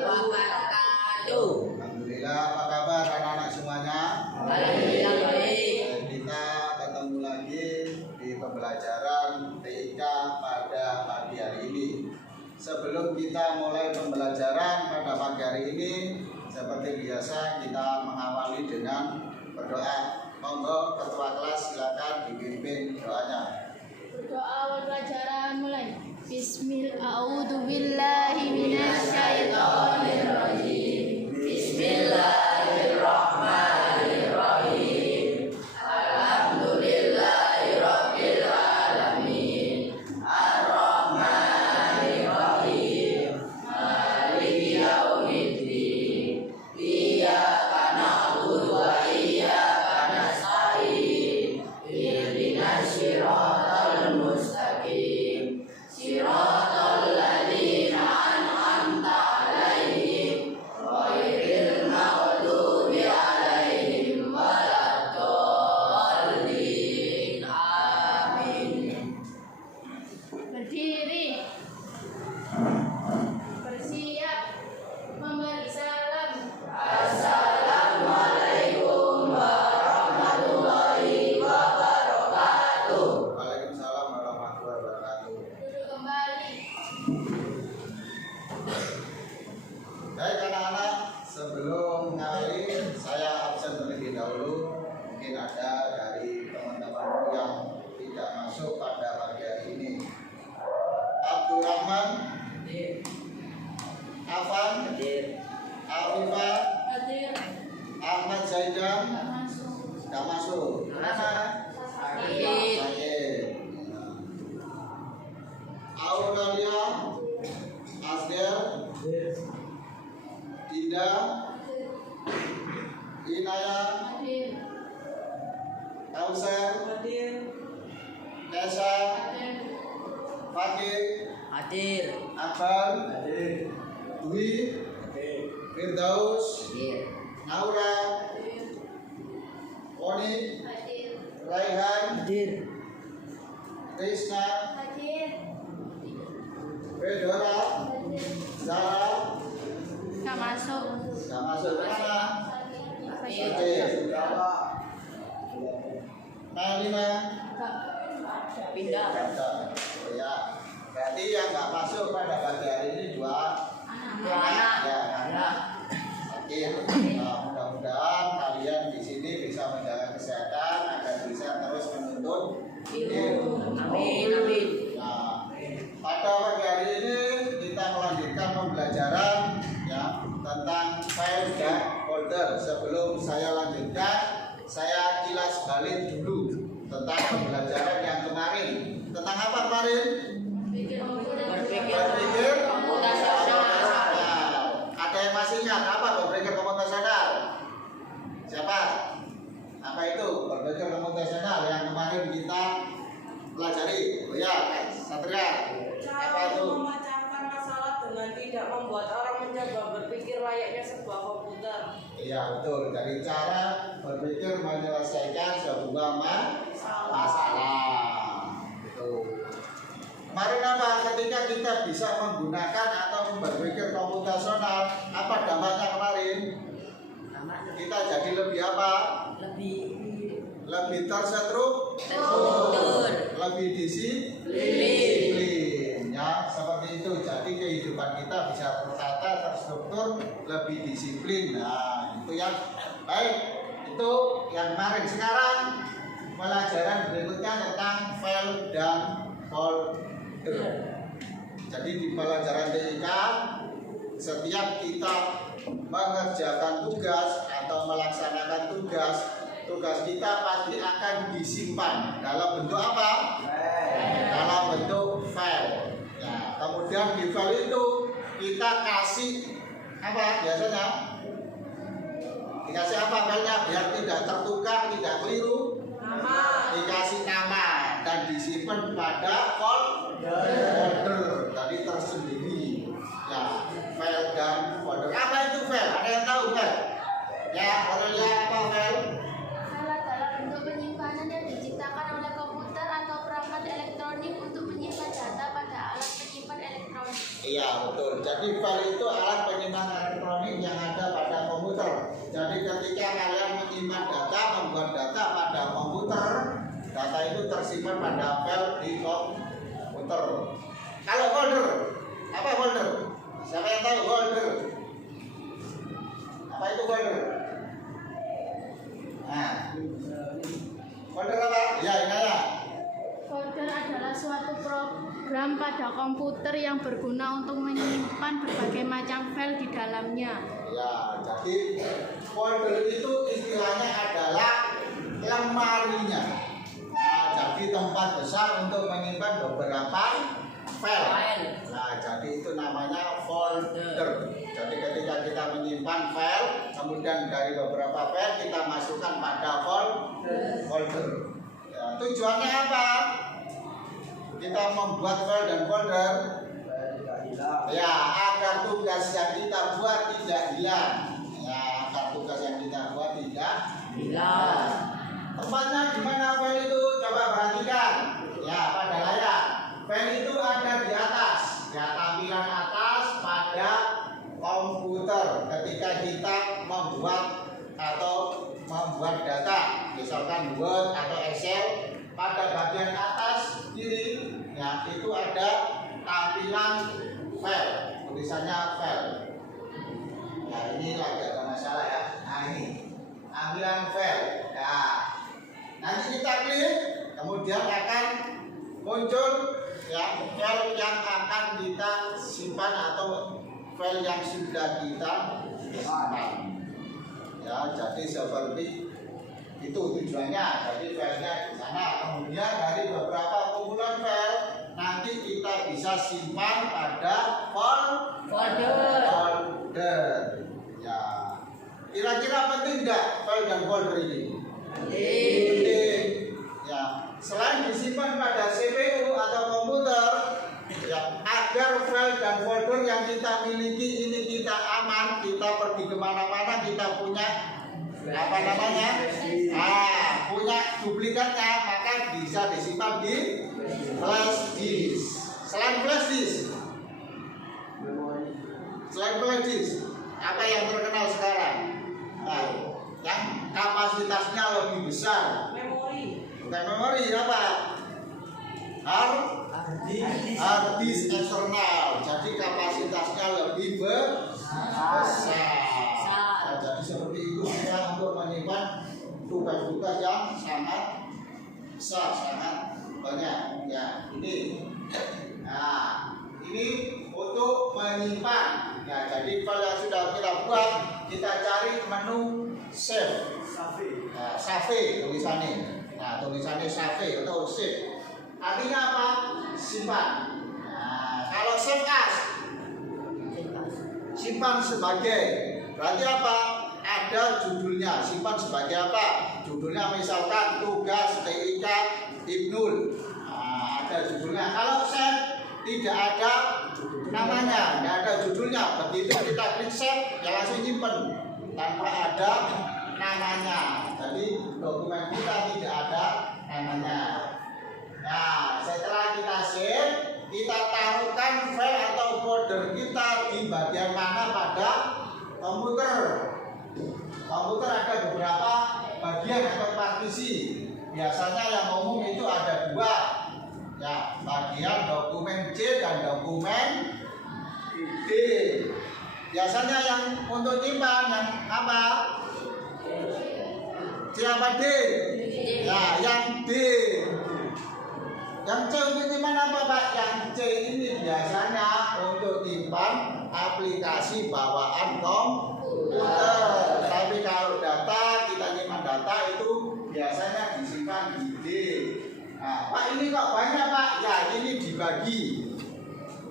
wabarakatuh. Alhamdulillah, apa kabar anak-anak semuanya? Alhamdulillah baik. Kita ketemu lagi di pembelajaran TIK pada pagi hari ini. Sebelum kita mulai pembelajaran pada pagi hari ini, seperti biasa kita mengawali dengan berdoa. Monggo ketua kelas silakan dipimpin doanya. Doa pelajaran mulai. Bismillahirrahmanirrahim. Bismillahirrahmanirrahim. Alhamdulillahirabbil alamin. Arrahmanirrahim. Maliki yaumiddin. Iyyaka na'budu wa iyyaka nasta'in. Ihdinas siratal mustaqim. Siratal ladzina an'amta 'alaihim ghairil maghdubi 'alaihim waladdallin. Amin. Berdiri. Bersiap memberi salam. Assalamualaikum warahmatullahi wabarakatuh. Waalaikumsalam warahmatullahi wabarakatuh. Duduk kembali. Baik anak-anak, sebelum mengawali saya absen terlebih dahulu. Mungkin ada dari teman-teman yang tidak masuk pada pagi hari ini. Abdurrahman, Afan, Afifah, Hadir. Ahmad Zaidan, Enggak masuk. tidak masuk. Mana? Sakit. Sakit. Aurelia, Asger, Dinda, Inaya, Hadir. Kauser, Hadir. Nesa, Hadir. Fakir, Hadir. Akbar, Dwi, Firdaus, Aura, Oni, Hadir. Raihan, Hadir. Krisna, Hadir. Fedora, Hadir. Zara, Enggak masuk. tidak masuk. Mana? Hadir. Sakit. Malina, Pindah. Oh ya, berarti yang nggak masuk pada pagi hari ini dua Anak. ya anak sakit. Nah, mudah-mudahan kalian di sini bisa menjaga kesehatan agar bisa terus menuntut ilmu. Amin. Amin. Nah, pada pagi hari ini kita melanjutkan pembelajaran ya tentang file dan folder. Sebelum saya lanjutkan, saya kilas balik dulu tentang pembelajaran yang kemarin. Tentang apa kemarin? Berpikir komputasional. Ada yang masih ingat apa berpikir komputasional? Siapa? Apa itu berpikir komputasional yang kemarin kita pelajari? Oh ya, Satria. Apa Cara itu? memecahkan masalah dengan tidak membuat orang mencoba berpikir layaknya sebuah komputer. Iya betul. Dari cara berpikir menyelesaikan sebuah masalah. Itu. Kemarin apa? Ketika kita bisa menggunakan atau berpikir komputasional, apa dampaknya kemarin? Kita jadi lebih apa? Lebih terstruktur, lebih disiplin. Ya, seperti itu. Jadi kehidupan kita bisa tertata, terstruktur, lebih disiplin. Nah, itu yang baik. Itu yang kemarin. Sekarang pelajaran berikutnya tentang file dan folder. Jadi di pelajaran TIK, setiap kita mengerjakan tugas atau melaksanakan tugas kita pasti akan disimpan dalam bentuk apa? Dalam bentuk file. Nah, kemudian di file itu kita kasih apa biasanya? Dikasih apa filenya biar tidak tertukar, tidak keliru? Nama. Dikasih nama dan disimpan pada folder. Tadi tersendiri. Ya, file dan folder. Apa itu file? Ada yang tahu file? Ya, orang lihat apa file? Alat dalam bentuk penyimpanan yang diciptakan oleh komputer atau perangkat elektronik untuk menyimpan data pada alat penyimpan elektronik. Iya betul. Jadi file itu alat penyimpan elektronik yang ada pada komputer. Jadi ketika kalian menyimpan data, membuat data pada komputer, data itu tersimpan pada file di komputer. Kalau folder, apa folder? Siapa yang tahu folder? Apa itu folder? Nah, folder apa? Ya, ini ya. Folder adalah suatu program pada komputer yang berguna untuk menyimpan berbagai macam file di dalamnya. Ya, jadi folder itu istilahnya adalah lemarinya. Nah, jadi tempat besar untuk menyimpan beberapa file. Nah, jadi itu namanya folder. Jadi ketika kita menyimpan file, kemudian dari beberapa file kita masukkan pada folder. Ya, tujuannya apa? Kita membuat file dan folder ya agar tugas yang kita buat tidak hilang. Ya, agar tugas yang kita buat tidak hilang. Tempatnya di mana file itu? Coba perhatikan. Ya, pada layar. File itu ada di atas, ya tampilan atas pada komputer ketika kita membuat data, misalkan Word atau Excel, pada bagian atas kiri, ya itu ada tampilan file, tulisannya file. Nah ini lagi ada masalah ya. Nah ini tampilan file. Nah nanti kita klik, kemudian akan muncul ya file yang akan kita simpan atau file yang sudah kita simpan. Ya, jadi seperti itu tujuannya. Jadi filenya di sana. Kemudian dari beberapa kumpulan file nanti kita bisa simpan pada folder. Ya, kira-kira penting nggak file dan folder ini? Penting. Ya, selain disimpan pada CPU atau komputer, ya, agar file dan folder yang kita miliki ini kita aman, kita pergi kemana-mana kita punya apa namanya, punya duplikatnya, maka bisa disimpan di flash disk. Selain flash disk, apa yang terkenal sekarang? Nah, yang kapasitasnya lebih besar. Bukan memori, apa? Hard disk eksternal. Jadi kapasitasnya lebih besar. Nah, jadi seperti itu ya untuk menyimpan tugas-tugas yang sangat besar, sangat banyak. Ya, ini. Nah, ini untuk menyimpan. Ya, jadi file yang sudah kita buat, kita cari menu save. Nah, save tulisannya. Nah, tulisannya save atau save. Artinya apa? Simpan. Nah, kalau save as, simpan sebagai. Berarti apa? Ada judulnya. Simpan sebagai apa? Judulnya misalkan tugas TIK Ibnul. Nah, ada judulnya. Kalau save tidak ada namanya, tidak ada judulnya. Begitu kita klik save, ya langsung simpan tanpa ada namanya. Jadi dokumen kita tidak ada namanya. Nah, setelah kita save, kita taruhkan file atau folder kita di bagian mana pada komputer. Komputer ada beberapa bagian atau partisi. Biasanya yang umum itu ada dua. Ya, bagian dokumen C dan dokumen D. Biasanya yang untuk nyimpan yang apa? C apa D? Ya, yang D. Yang C untuk nyimpan apa Pak? Yang C ini biasanya untuk nyimpan aplikasi bawaan komputer. Tapi kalau data, kita nyimpan data itu biasanya disimpan di D. Nah, Pak ini kok banyak Pak? Ya ini dibagi.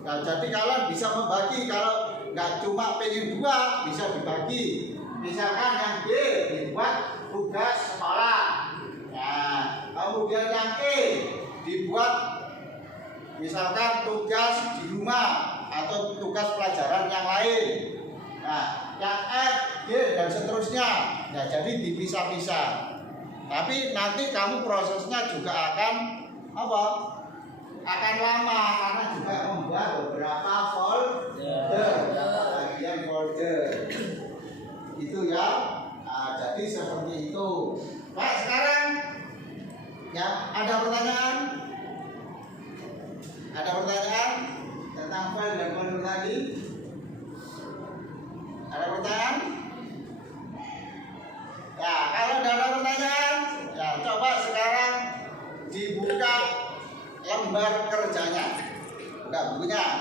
Nah, jadi kalian bisa membagi. Kalau nggak cuma pengen dua, bisa dibagi. Misalkan yang D dibuat tugas sekolah. Nah, kemudian yang E dibuat misalkan tugas di rumah atau tugas pelajaran yang lain. Nah, yang F, G dan seterusnya. Nah, jadi dipisah-pisah. Tapi nanti kamu prosesnya juga akan apa? Akan lama karena juga membuat beberapa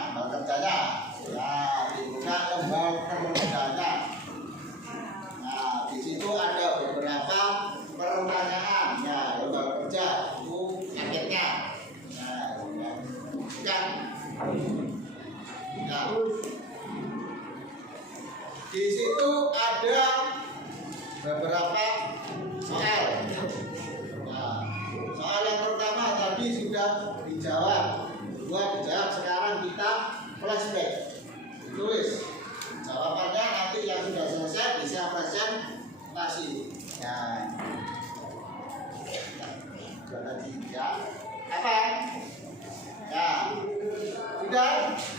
lembar kerjanya. Nah, dibuka lembar kerjanya. Nah, di situ ada beberapa pertanyaan. Ya, lembar kerja itu paketnya. Nah, kan. Nah, di situ ada beberapa soal. Nah, soal yang pertama tadi sudah dijawab. Dua dijawab, sekarang kita flashback. Tulis jawabannya, nanti yang sudah selesai bisa presentasi. Nah, sudah tiga. Apa? Ya, sudah.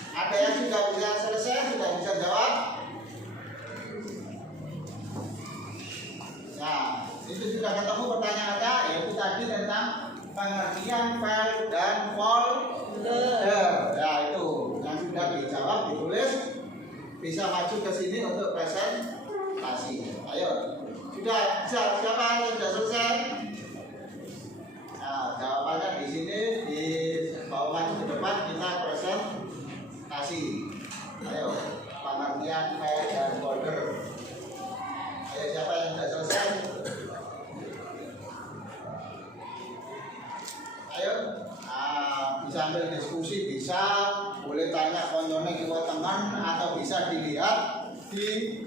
Ada yang sudah bisa selesai, sudah bisa jawab. Nah, itu sudah ketemu pertanyaannya, yaitu tadi tentang pengertian file dan folder. Ya, itu yang sudah dijawab, ditulis, bisa maju ke sini untuk presentasi. Ayo, sudah siapa yang sudah selesai? Nah, jawabannya di sini, di bawah maju ke depan kita presentasi. Ayo, pengertian file dan folder. Ayo, siapa yang sudah selesai? Ayo, bisa ambil diskusi, bisa boleh tanya konyolnya ke teman, atau bisa dilihat di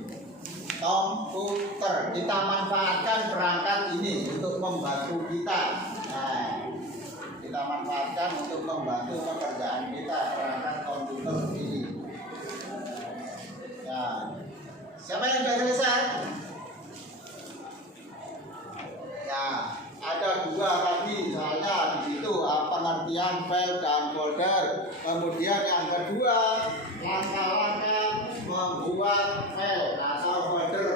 komputer. Kita manfaatkan perangkat ini untuk membantu kita. Nah, kita manfaatkan untuk membantu pekerjaan kita, perangkat komputer ini. Nah, siapa yang sudah selesai? Ya, ada dua tadi soalnya di situ, pengertian file dan folder. Kemudian yang kedua, langkah-langkah membuat file atau folder.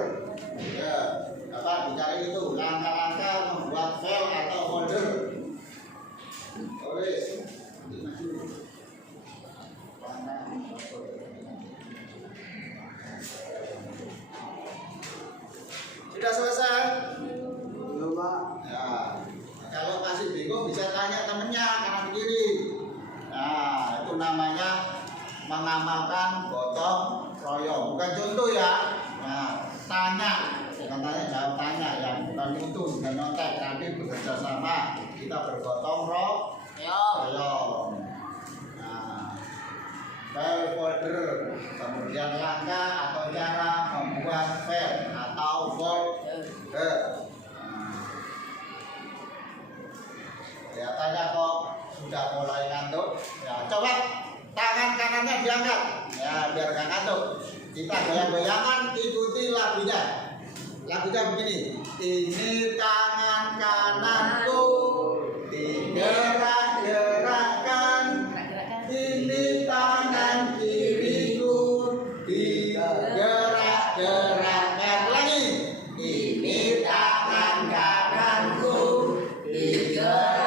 Ya, dapat dicari itu langkah-langkah membuat file atau folder. Tulis. Sudah selesai? Belum, Pak. Ya. Kalau masih bingung bisa tanya temennya kanan kiri. Nah, itu namanya mengamalkan gotong royong. Bukan contoh ya. Nah, tanya, bukan tanya, jawab tanya ya. Bukan itu, bukan nyontek. Nanti bekerja sama, kita bergotong royong. Nah, file folder, kemudian langkah atau cara membuat file atau folder. Kelihatannya kok sudah mulai ngantuk. Ya, coba tangan kanannya diangkat. Ya, biar nggak ngantuk. Kita goyang-goyangan, ikuti lagunya. Lagunya begini. Ini tangan kananku, digerak-gerakkan. Ini tangan kiriku, digerak-gerakkan. Lagi. Ini tangan kananku, digerak.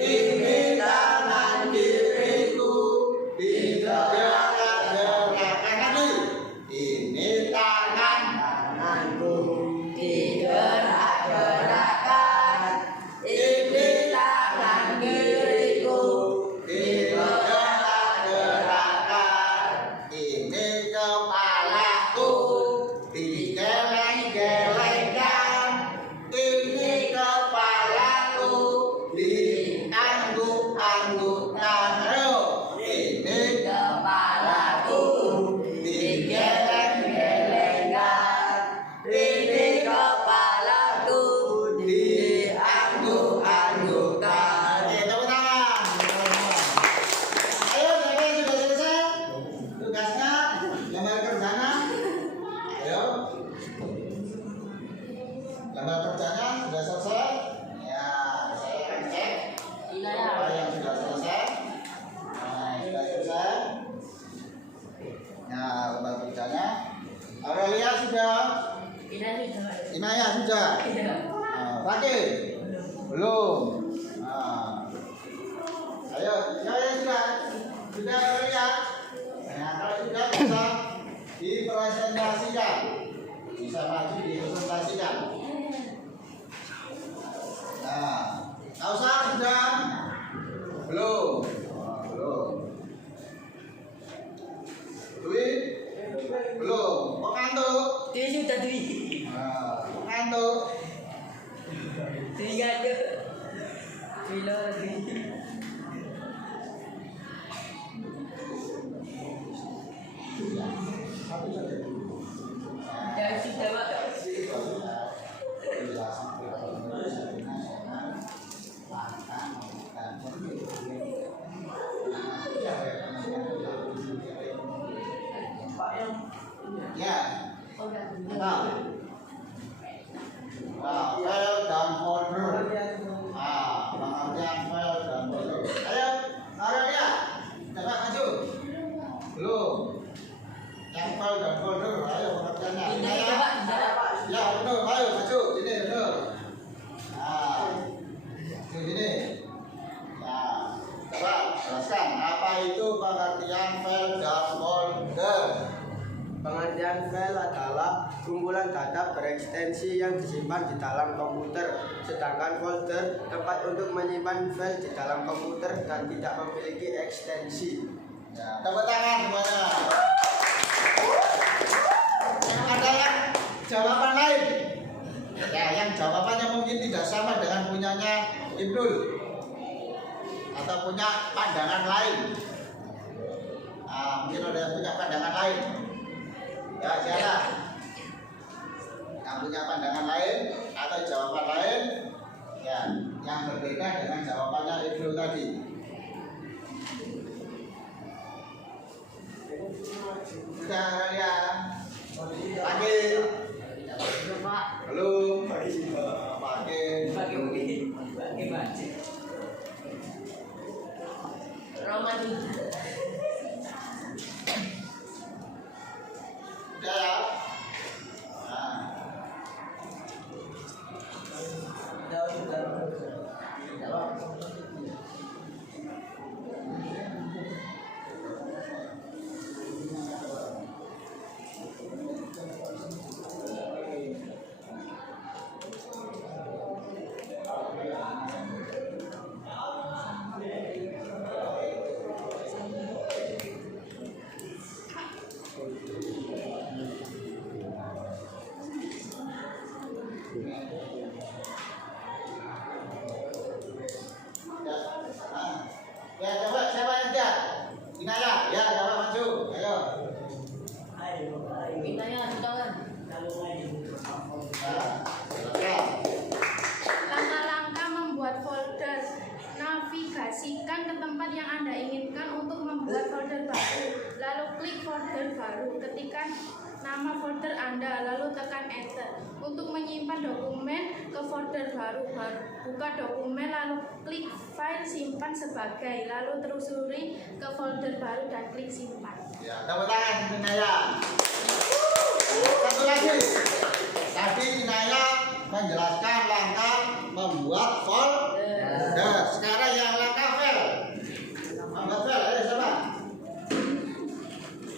Ini tangan kiriku, digerak-gerakkan lagi. Ini tangan kananku, digerak-gerakkan. Ini tangan kiriku, digerak-gerakkan. Ini kepalaku, digeleng-gelengkan. Ini kepalaku, diangguk-anggukkan. Ini kepalaku, digeleng-gelengkan. Ini kepalaku, diangguk-anggukkan. Tepuk tangan. Ayo, siapa yang sudah selesai tugasnya, lembar kerjanya? Ayo, lembar kerjanya sudah selesai. Ya, saya akan cek apa yang sudah selesai. Nah, sudah selesai. Nah, lembar kerjanya. Aurelia sudah. Inaya sudah. Nah, Fakir belum. Nah, ayo, siapa yang sudah? Sudah Aurelia. Nah, kalau sudah bisa dipresentasikan. Bisa maju dipresentasikan. Nah, Kausa sudah? Belum. Bila lagi. Ya sudah Pak. Ya. Udah. Nah, file dan folder. Pengertian file dan folder. Ayo, Aurelia, coba maju. Belum. Yang file dan folder, ayo pengertiannya. Ini coba jalan. Ya, benar. Ayo maju. Ini benar. Nah, ini. Nah, coba jelaskan apa itu pengertian file dan folder. Pengertian file adalah kumpulan data berekstensi yang disimpan di dalam komputer, sedangkan folder tempat untuk menyimpan file di dalam komputer dan tidak memiliki ekstensi. Ya, tepuk tangan semuanya. Ada yang jawaban lain? Ya, yang jawabannya mungkin tidak sama dengan punyanya Ibnul atau punya pandangan lain. Mungkin ada yang punya pandangan lain. Ya, siapa? Yang punya pandangan lain atau jawaban lain, ya, yang berbeda dengan jawabannya Ibnul tadi. Sudah ya, panggil. Pak. Belum. Panggil. Pakai baju. Romani. Sudah ya. Nah. Ya, coba siapa yang dia? Inaya, ya, coba maju. Ayo. Mintanya di tangan. Ya. Langkah-langkah membuat folder. Navigasikan ke tempat yang Anda inginkan untuk membuat folder baru. Lalu klik folder baru. Ketikkan nama folder Anda, lalu tekan enter. Untuk menyimpan dokumen ke folder baru, buka dokumen, lalu klik file simpan sebagai, lalu telusuri ke folder baru dan klik simpan. Ya, tepuk tangan Inaya. Satu lagi. Tadi Inaya menjelaskan langkah membuat folder. Sekarang yang langkah file. Membuat file, ayo siapa?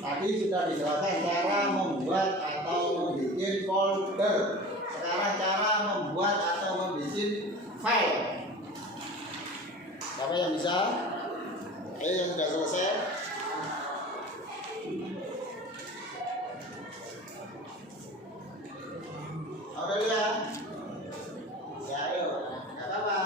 Tadi sudah dijelaskan cara membuat atau membuat folder. Sekarang cara membuat atau membuat file. Siapa yang bisa? Ayo yang sudah selesai. Aurelia. Ya, ayo. Enggak apa-apa.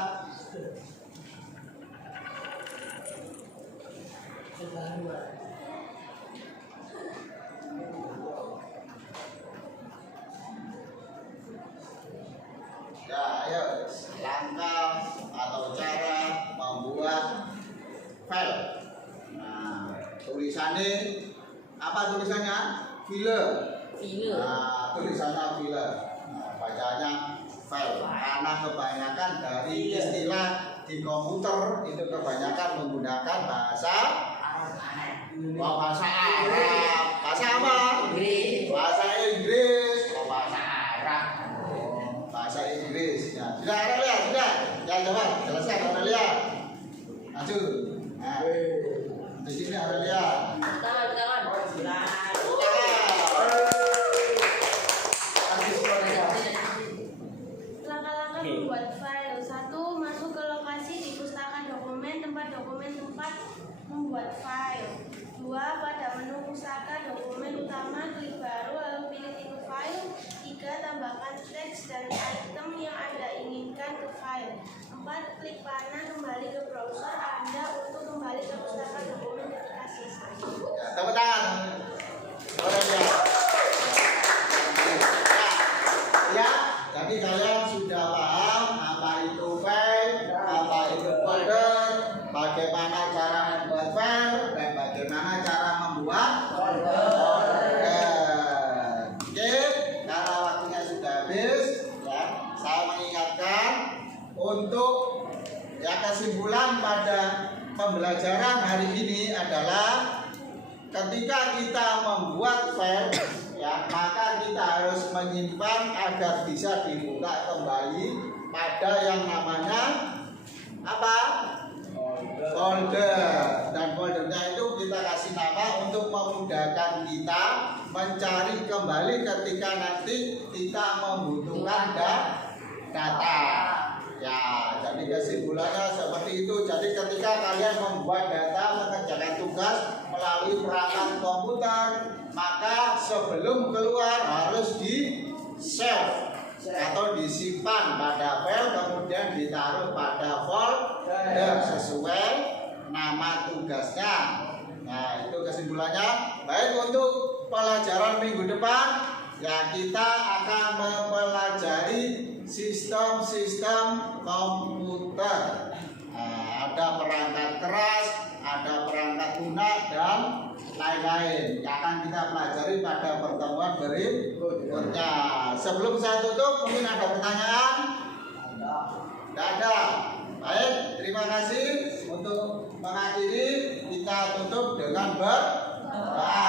Ya, ayo. Langkah atau cara membuat file. Nah, tulisannya apa tulisannya? File. File. Nah, tulisannya file. Nah, bacanya file. Karena kebanyakan dari istilah di komputer itu kebanyakan menggunakan bahasa bahasa Arab. Bahasa apa? Inggris. Bahasa Inggris. Bahasa Arab. Bahasa Inggris. Ya, sudah Aurelia, sudah. Ya, coba jelaskan Aurelia. Maju. Nah, di sini Aurelia. Tangan. Langkah-langkah membuat file. 1. Masuk ke lokasi di pustaka dokumen, tempat dokumen tempat membuat file. 2. Pada file. 4. Klik panah kembali ke browser Anda untuk kembali ke pustaka dokumen ketika selesai. Ya, tepuk tangan. Ya, jadi kalian sudah paham apa itu file, apa itu folder, bagaimana cara membuat file, dan bagaimana cara membuat folder. Oke, karena waktunya sudah habis, ya, saya mengingatkan untuk ya kesimpulan pada pembelajaran hari ini adalah ketika kita membuat file, ya, maka kita harus menyimpan agar bisa dibuka kembali pada yang namanya apa? Folder. Dan foldernya itu kita kasih nama untuk memudahkan kita mencari kembali ketika nanti kita membutuhkan data. Ya, jadi kesimpulannya seperti itu. Jadi ketika kalian membuat data, mengerjakan tugas melalui perangkat komputer, maka sebelum keluar harus di save atau disimpan pada file, kemudian ditaruh pada folder sesuai nama tugasnya. Nah, itu kesimpulannya. Baik, untuk pelajaran minggu depan, ya, kita akan mempelajari sistem-sistem komputer. Nah, ada perangkat keras, ada perangkat lunak, dan lain-lain yang akan kita pelajari pada pertemuan berikutnya. Sebelum saya tutup, mungkin ada pertanyaan? Tidak ada. Baik, terima kasih. Untuk mengakhiri, kita tutup dengan berdoa.